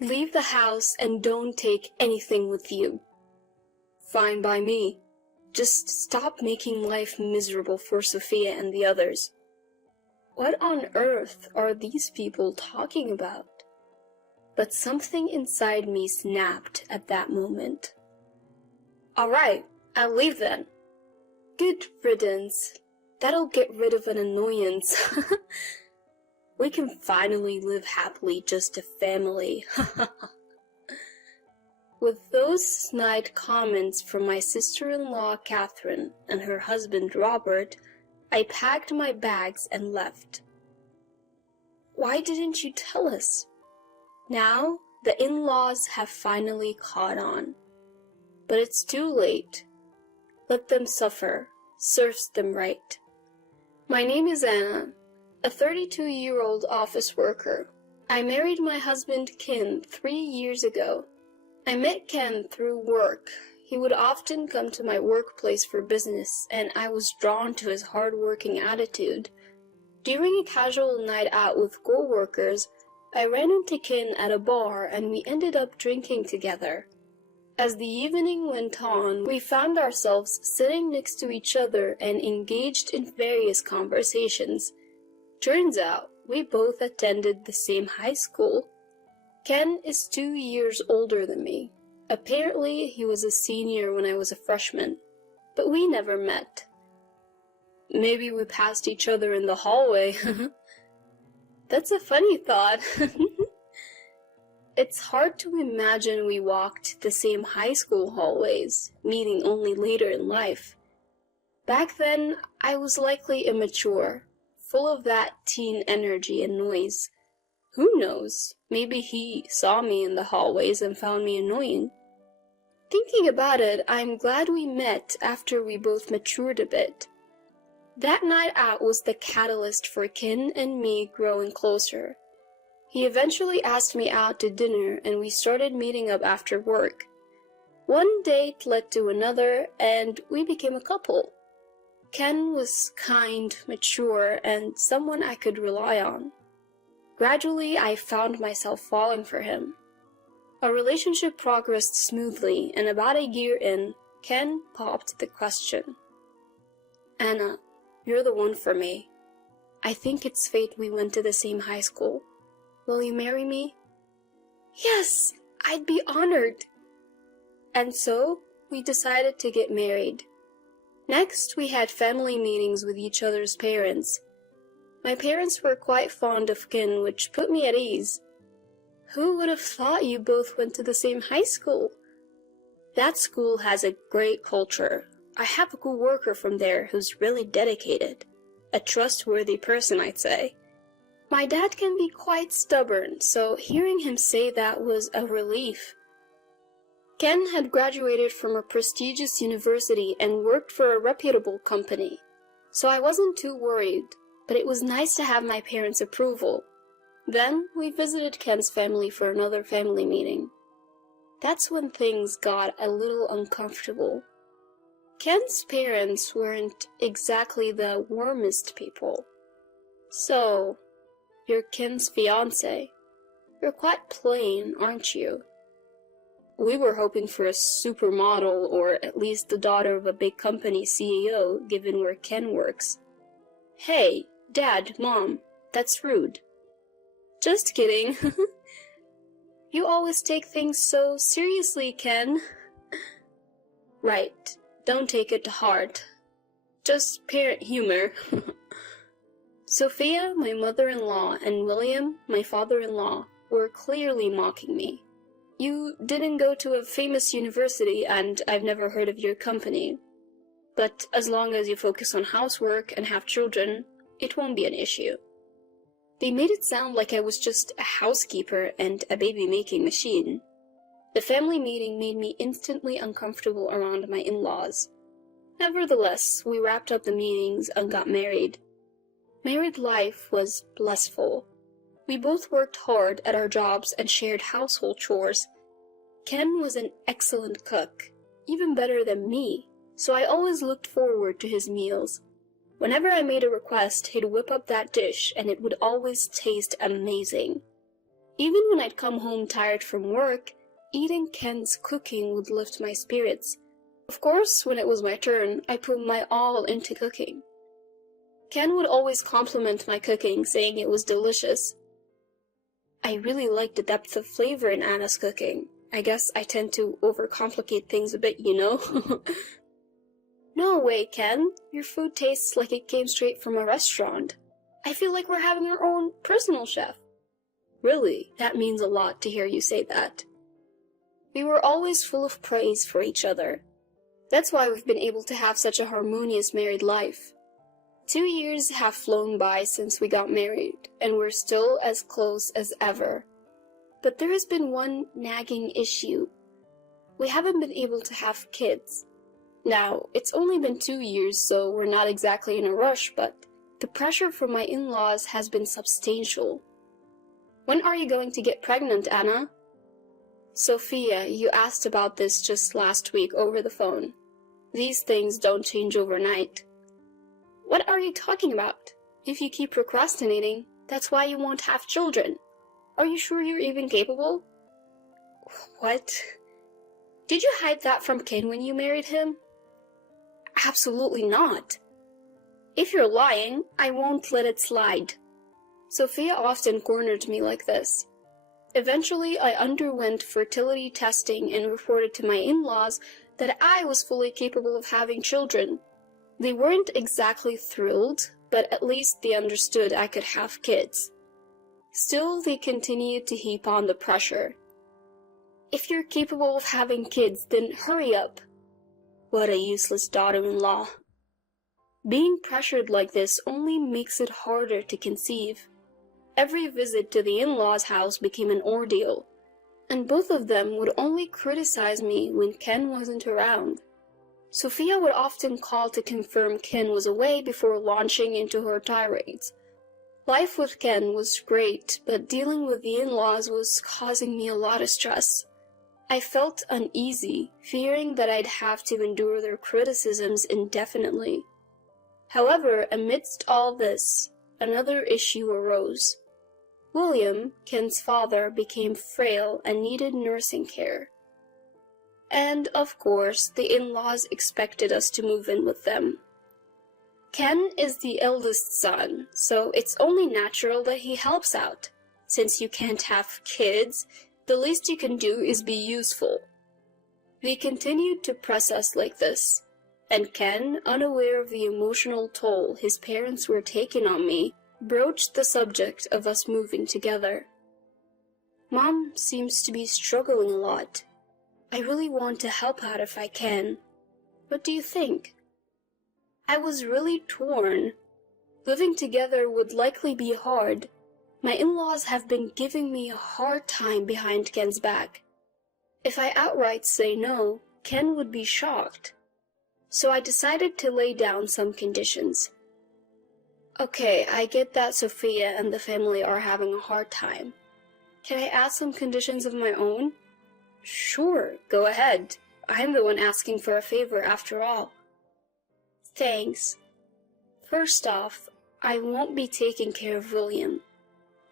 Leave the house and don't take anything with you. Fine by me. Just stop making life miserable for Sophia and the others. What on earth are these people talking about? But something inside me snapped at that moment. All right, I'll leave then. Good riddance. That'll get rid of an annoyance. We can finally live happily just a family. With those snide comments from my sister-in-law Catherine and her husband Robert, I packed my bags and left. Why didn't you tell us? Now, the in-laws have finally caught on. But it's too late. Let them suffer. Serves them right. My name is Anna, a 32-year-old office worker. I married my husband Ken 3 years ago. I met Ken through work. He would often come to my workplace for business, and I was drawn to his hard-working attitude. During a casual night out with co-workers, I ran into Ken at a bar and we ended up drinking together. As the evening went on, we found ourselves sitting next to each other and engaged in various conversations. Turns out, we both attended the same high school. Ken is 2 years older than me. Apparently, he was a senior when I was a freshman, but we never met. Maybe we passed each other in the hallway. That's a funny thought. It's hard to imagine we walked the same high school hallways, meeting only later in life. Back then, I was likely immature, full of that teen energy and noise. Who knows? Maybe he saw me in the hallways and found me annoying. Thinking about it, I'm glad we met after we both matured a bit. That night out was the catalyst for Ken and me growing closer. He eventually asked me out to dinner and we started meeting up after work. One date led to another and we became a couple. Ken was kind, mature, and someone I could rely on. Gradually, I found myself falling for him. Our relationship progressed smoothly, and about a year in, Ken popped the question. Anna, you're the one for me. I think it's fate we went to the same high school. Will you marry me? Yes, I'd be honored. And so, we decided to get married. Next, we had family meetings with each other's parents. My parents were quite fond of Ken, which put me at ease. Who would have thought you both went to the same high school? That school has a great culture. I have a co-worker from there who's really dedicated. A trustworthy person, I'd say. My dad can be quite stubborn, so hearing him say that was a relief. Ken had graduated from a prestigious university and worked for a reputable company, so I wasn't too worried, but it was nice to have my parents' approval. Then we visited Ken's family for another family meeting. That's when things got a little uncomfortable. Ken's parents weren't exactly the warmest people. So, you're Ken's fiancé. You're quite plain, aren't you? We were hoping for a supermodel or at least the daughter of a big company CEO, given where Ken works. Hey, Dad, Mom, that's rude. Just kidding. You always take things so seriously, Ken. Right, don't take it to heart. Just parent humor. Sophia, my mother-in-law, and William, my father-in-law, were clearly mocking me. You didn't go to a famous university, and I've never heard of your company. But as long as you focus on housework and have children, it won't be an issue. They made it sound like I was just a housekeeper and a baby-making machine. The family meeting made me instantly uncomfortable around my in-laws. Nevertheless, we wrapped up the meetings and got married. Married life was blissful. We both worked hard at our jobs and shared household chores. Ken was an excellent cook, even better than me, so I always looked forward to his meals. Whenever I made a request, he'd whip up that dish and it would always taste amazing. Even when I'd come home tired from work, eating Ken's cooking would lift my spirits. Of course, when it was my turn, I put my all into cooking. Ken would always compliment my cooking, saying it was delicious. I really like the depth of flavor in Anna's cooking. I guess I tend to overcomplicate things a bit, you know? No way, Ken. Your food tastes like it came straight from a restaurant. I feel like we're having our own personal chef. Really, that means a lot to hear you say that. We were always full of praise for each other. That's why we've been able to have such a harmonious married life. 2 years have flown by since we got married, and we're still as close as ever. But there has been one nagging issue. We haven't been able to have kids. Now, it's only been 2 years, so we're not exactly in a rush, but the pressure from my in-laws has been substantial. When are you going to get pregnant, Anna? Sophia, you asked about this just last week over the phone. These things don't change overnight. What are you talking about? If you keep procrastinating, that's why you won't have children. Are you sure you're even capable? What? Did you hide that from Ken when you married him? Absolutely not. If you're lying, I won't let it slide. Sophia often cornered me like this. Eventually, I underwent fertility testing and reported to my in-laws that I was fully capable of having children. They weren't exactly thrilled, but at least they understood I could have kids. Still, they continued to heap on the pressure. If you're capable of having kids, then hurry up. What a useless daughter-in-law. Being pressured like this only makes it harder to conceive. Every visit to the in-laws' house became an ordeal, and both of them would only criticize me when Ken wasn't around. Sophia would often call to confirm Ken was away before launching into her tirades. Life with Ken was great, but dealing with the in-laws was causing me a lot of stress. I felt uneasy, fearing that I'd have to endure their criticisms indefinitely. However, amidst all this, another issue arose. William, Ken's father, became frail and needed nursing care. And, of course, the in-laws expected us to move in with them. Ken is the eldest son, so it's only natural that he helps out. Since you can't have kids, the least you can do is be useful. They continued to press us like this, and Ken, unaware of the emotional toll his parents were taking on me, broached the subject of us moving together. Mom seems to be struggling a lot. I really want to help out if I can. What do you think? I was really torn. Living together would likely be hard. My in-laws have been giving me a hard time behind Ken's back. If I outright say no, Ken would be shocked. So I decided to lay down some conditions. Okay, I get that Sophia and the family are having a hard time. Can I add some conditions of my own? Sure, go ahead. I'm the one asking for a favor after all. Thanks. First off, I won't be taking care of William.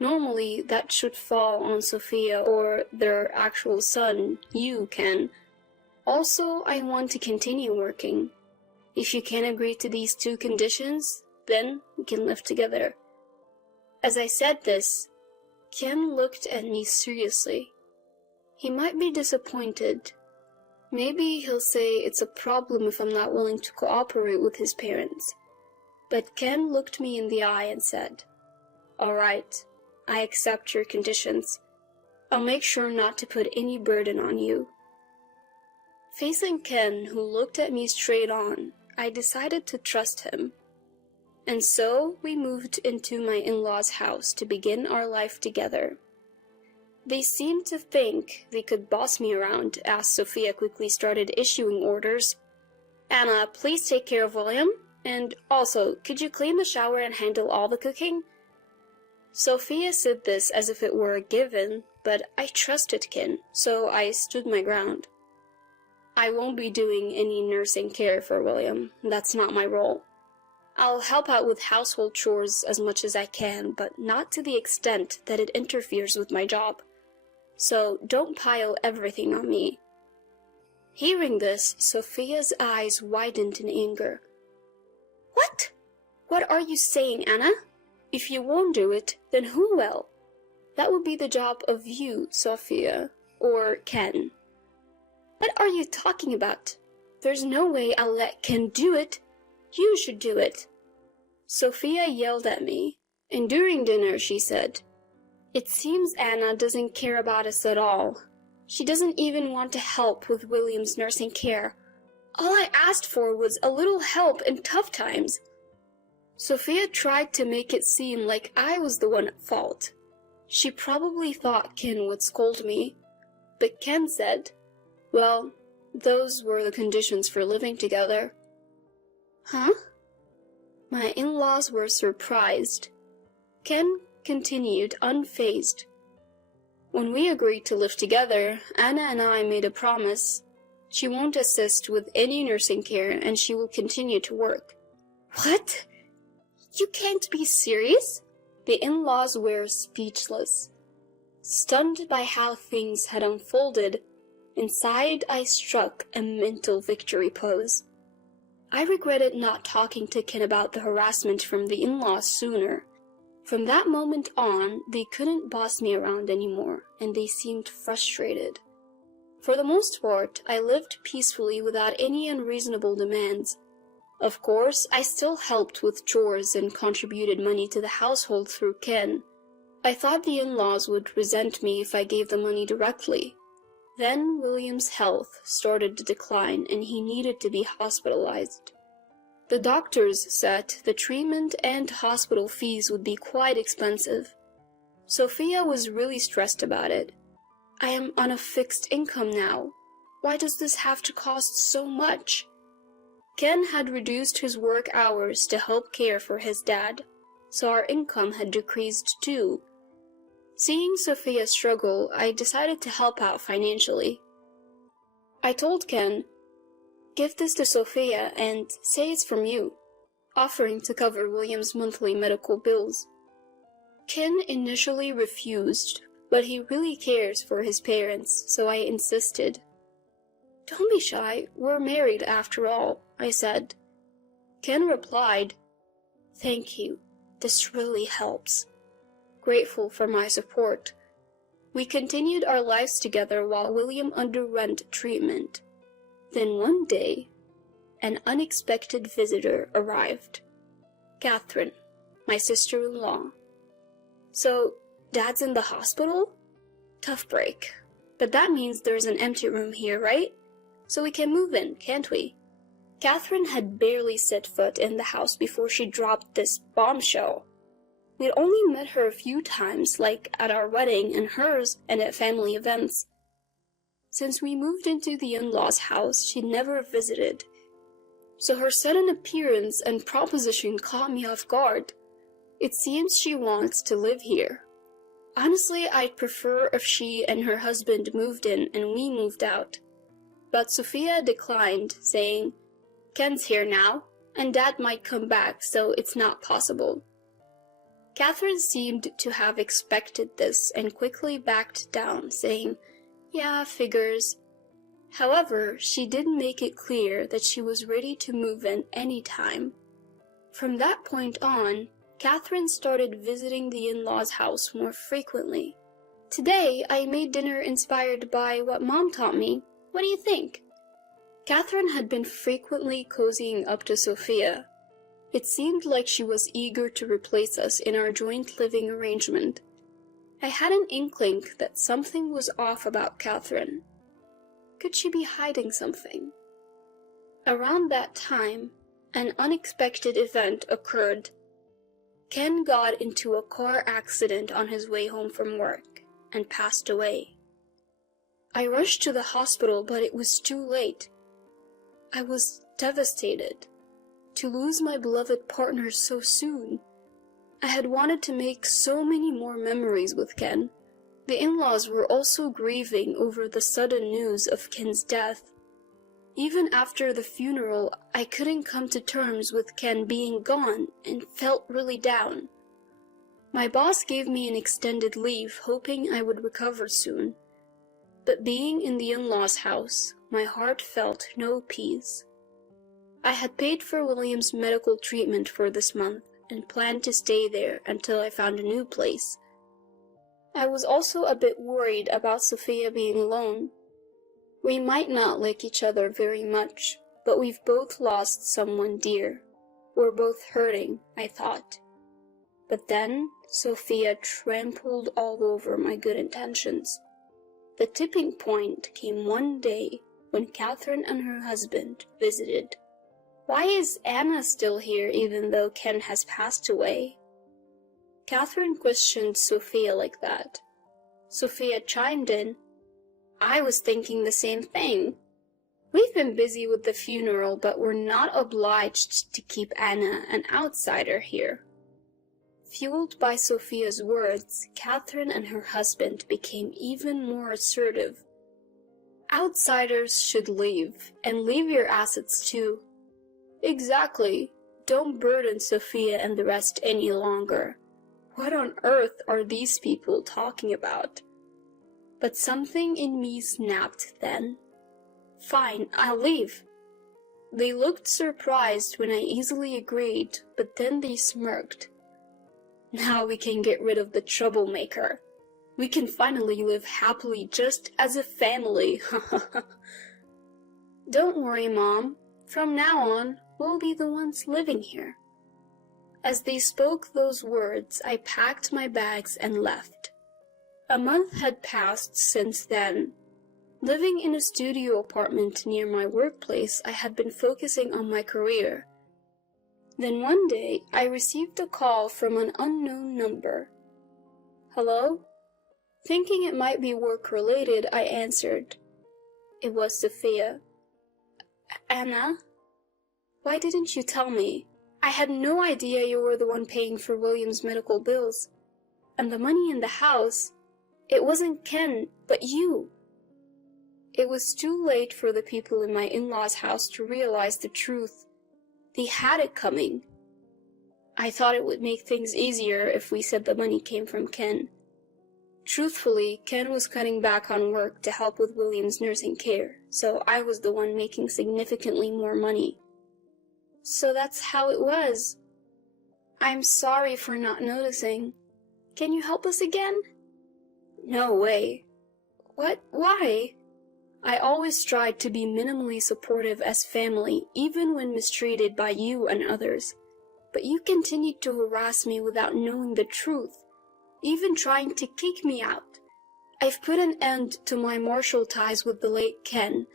Normally, that should fall on Sophia or their actual son, you, Ken. Also, I want to continue working. If you can agree to these 2 conditions, then we can live together. As I said this, Ken looked at me seriously. He might be disappointed. Maybe he'll say it's a problem if I'm not willing to cooperate with his parents. But Ken looked me in the eye and said, "All right, I accept your conditions. I'll make sure not to put any burden on you." Facing Ken, who looked at me straight on, I decided to trust him. And so we moved into my in-laws' house to begin our life together. They seemed to think they could boss me around as Sophia quickly started issuing orders. "Anna, please take care of William, and also, could you clean the shower and handle all the cooking?" Sophia said this as if it were a given, but I trusted Ken, so I stood my ground. I won't be doing any nursing care for William. That's not my role. I'll help out with household chores as much as I can, but not to the extent that it interferes with my job. So don't pile everything on me." Hearing this, Sophia's eyes widened in anger. "What? What are you saying, Anna? If you won't do it, then who will? That would be the job of you, Sophia, or Ken." "What are you talking about? There's no way I'll let Ken do it. You should do it." Sophia yelled at me, and during dinner she said, "It seems Anna doesn't care about us at all. She doesn't even want to help with William's nursing care. All I asked for was a little help in tough times." Sophia tried to make it seem like I was the one at fault. She probably thought Ken would scold me, but Ken said, "Well, those were the conditions for living together." "Huh?" My in-laws were surprised. Ken continued unfazed. "When we agreed to live together, Anna and I made a promise. She won't assist with any nursing care and she will continue to work." "What? You can't be serious?" The in-laws were speechless. Stunned by how things had unfolded, inside I struck a mental victory pose. I regretted not talking to Ken about the harassment from the in-laws sooner. From that moment on, they couldn't boss me around anymore, and they seemed frustrated. For the most part, I lived peacefully without any unreasonable demands. Of course, I still helped with chores and contributed money to the household through Ken. I thought the in-laws would resent me if I gave the money directly. Then William's health started to decline and he needed to be hospitalized. The doctors said the treatment and hospital fees would be quite expensive. Sophia was really stressed about it. "I am on a fixed income now. Why does this have to cost so much?" Ken had reduced his work hours to help care for his dad, so our income had decreased too. Seeing Sophia struggle, I decided to help out financially. I told Ken, "Give this to Sophia and say it's from you," offering to cover William's monthly medical bills. Ken initially refused, but he really cares for his parents, so I insisted. "Don't be shy, we're married after all," I said. Ken replied, "Thank you, this really helps." Grateful for my support. We continued our lives together while William underwent treatment. Then one day, an unexpected visitor arrived. Catherine, my sister-in-law. "So, Dad's in the hospital? Tough break. But that means there's an empty room here, right? So we can move in, can't we?" Catherine had barely set foot in the house before she dropped this bombshell. We'd only met her a few times, like at our wedding and hers and at family events. Since we moved into the in-laws' house, she never visited. So her sudden appearance and proposition caught me off guard. It seems she wants to live here. Honestly, I'd prefer if she and her husband moved in and we moved out. But Sophia declined, saying, "Ken's here now, and Dad might come back, so it's not possible." Catherine seemed to have expected this and quickly backed down, saying, "Yeah, figures." However, she did make it clear that she was ready to move in any time. From that point on, Catherine started visiting the in-laws' house more frequently. Today, I made dinner inspired by what Mom taught me. What do you think? Catherine had been frequently cozying up to Sophia. It seemed like she was eager to replace us in our joint living arrangement. I had an inkling that something was off about Catherine. Could she be hiding something? Around that time, an unexpected event occurred. Ken got into a car accident on his way home from work and passed away. I rushed to the hospital, but it was too late. I was devastated. To lose my beloved partner so soon. I had wanted to make so many more memories with Ken. The in-laws were also grieving over the sudden news of Ken's death. Even after the funeral, I couldn't come to terms with Ken being gone and felt really down. My boss gave me an extended leave, hoping I would recover soon. But being in the in-laws' house, my heart felt no peace. I had paid for William's medical treatment for this month and planned to stay there until I found a new place. I was also a bit worried about Sophia being alone. We might not like each other very much, but we've both lost someone dear. We're both hurting, I thought. But then, Sophia trampled all over my good intentions. The tipping point came one day when Catherine and her husband visited. Why is Anna still here even though Ken has passed away? Catherine questioned Sophia like that. Sophia chimed in, I was thinking the same thing. We've been busy with the funeral, but we're not obliged to keep Anna an outsider here. Fueled by Sophia's words, Catherine and her husband became even more assertive. Outsiders should leave, and leave your assets too. Exactly. Don't burden Sophia and the rest any longer. What on earth are these people talking about? But something in me snapped then. Fine, I'll leave. They looked surprised when I easily agreed, but then they smirked. Now we can get rid of the troublemaker. We can finally live happily just as a family. Don't worry, Mom. From now on, we'll be the ones living here. As they spoke those words, I packed my bags and left. A month had passed since then. Living in a studio apartment near my workplace, I had been focusing on my career. Then one day, I received a call from an unknown number. Hello? Thinking it might be work-related, I answered. It was Sophia. Anna? Why didn't you tell me? I had no idea you were the one paying for William's medical bills. And the money in the house, it wasn't Ken, but you. It was too late for the people in my in-laws' house to realize the truth. They had it coming. I thought it would make things easier if we said the money came from Ken. Truthfully, Ken was cutting back on work to help with William's nursing care, so I was the one making significantly more money. So that's how it was. I'm sorry for not noticing. Can you help us again? No way. What? Why? I always tried to be minimally supportive as family, even when mistreated by you and others. But you continued to harass me without knowing the truth, even trying to kick me out. I've put an end to my martial ties with the late Ken.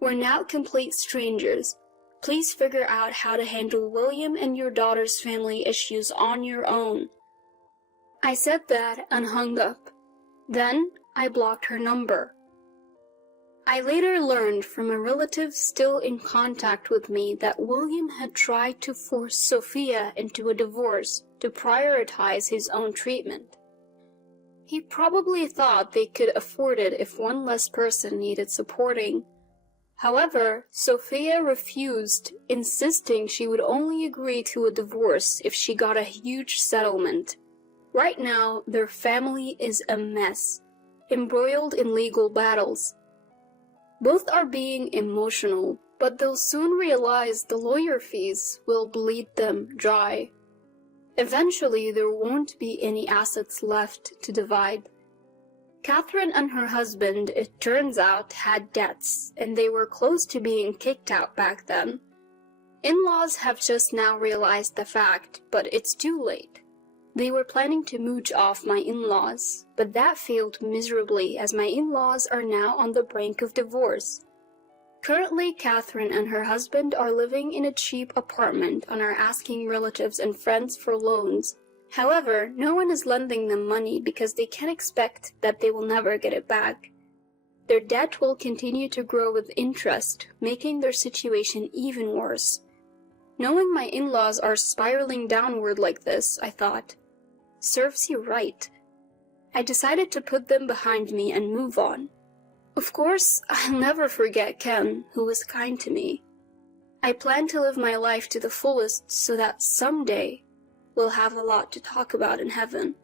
We're now complete strangers. Please figure out how to handle William and your daughter's family issues on your own. I said that and hung up. Then I blocked her number. I later learned from a relative still in contact with me that William had tried to force Sophia into a divorce to prioritize his own treatment. He probably thought they could afford it if one less person needed supporting. However, Sophia refused, insisting she would only agree to a divorce if she got a huge settlement. Right now, their family is a mess, embroiled in legal battles. Both are being emotional, but they'll soon realize the lawyer fees will bleed them dry. Eventually, there won't be any assets left to divide. Catherine and her husband, it turns out, had debts, and they were close to being kicked out back then. In-laws have just now realized the fact, but it's too late. They were planning to mooch off my in-laws, but that failed miserably as my in-laws are now on the brink of divorce. Currently, Catherine and her husband are living in a cheap apartment and are asking relatives and friends for loans. However, no one is lending them money because they can expect that they will never get it back. Their debt will continue to grow with interest, making their situation even worse. Knowing my in-laws are spiraling downward like this, I thought, serves you right. I decided to put them behind me and move on. Of course, I'll never forget Ken, who was kind to me. I plan to live my life to the fullest so that someday we'll have a lot to talk about in heaven.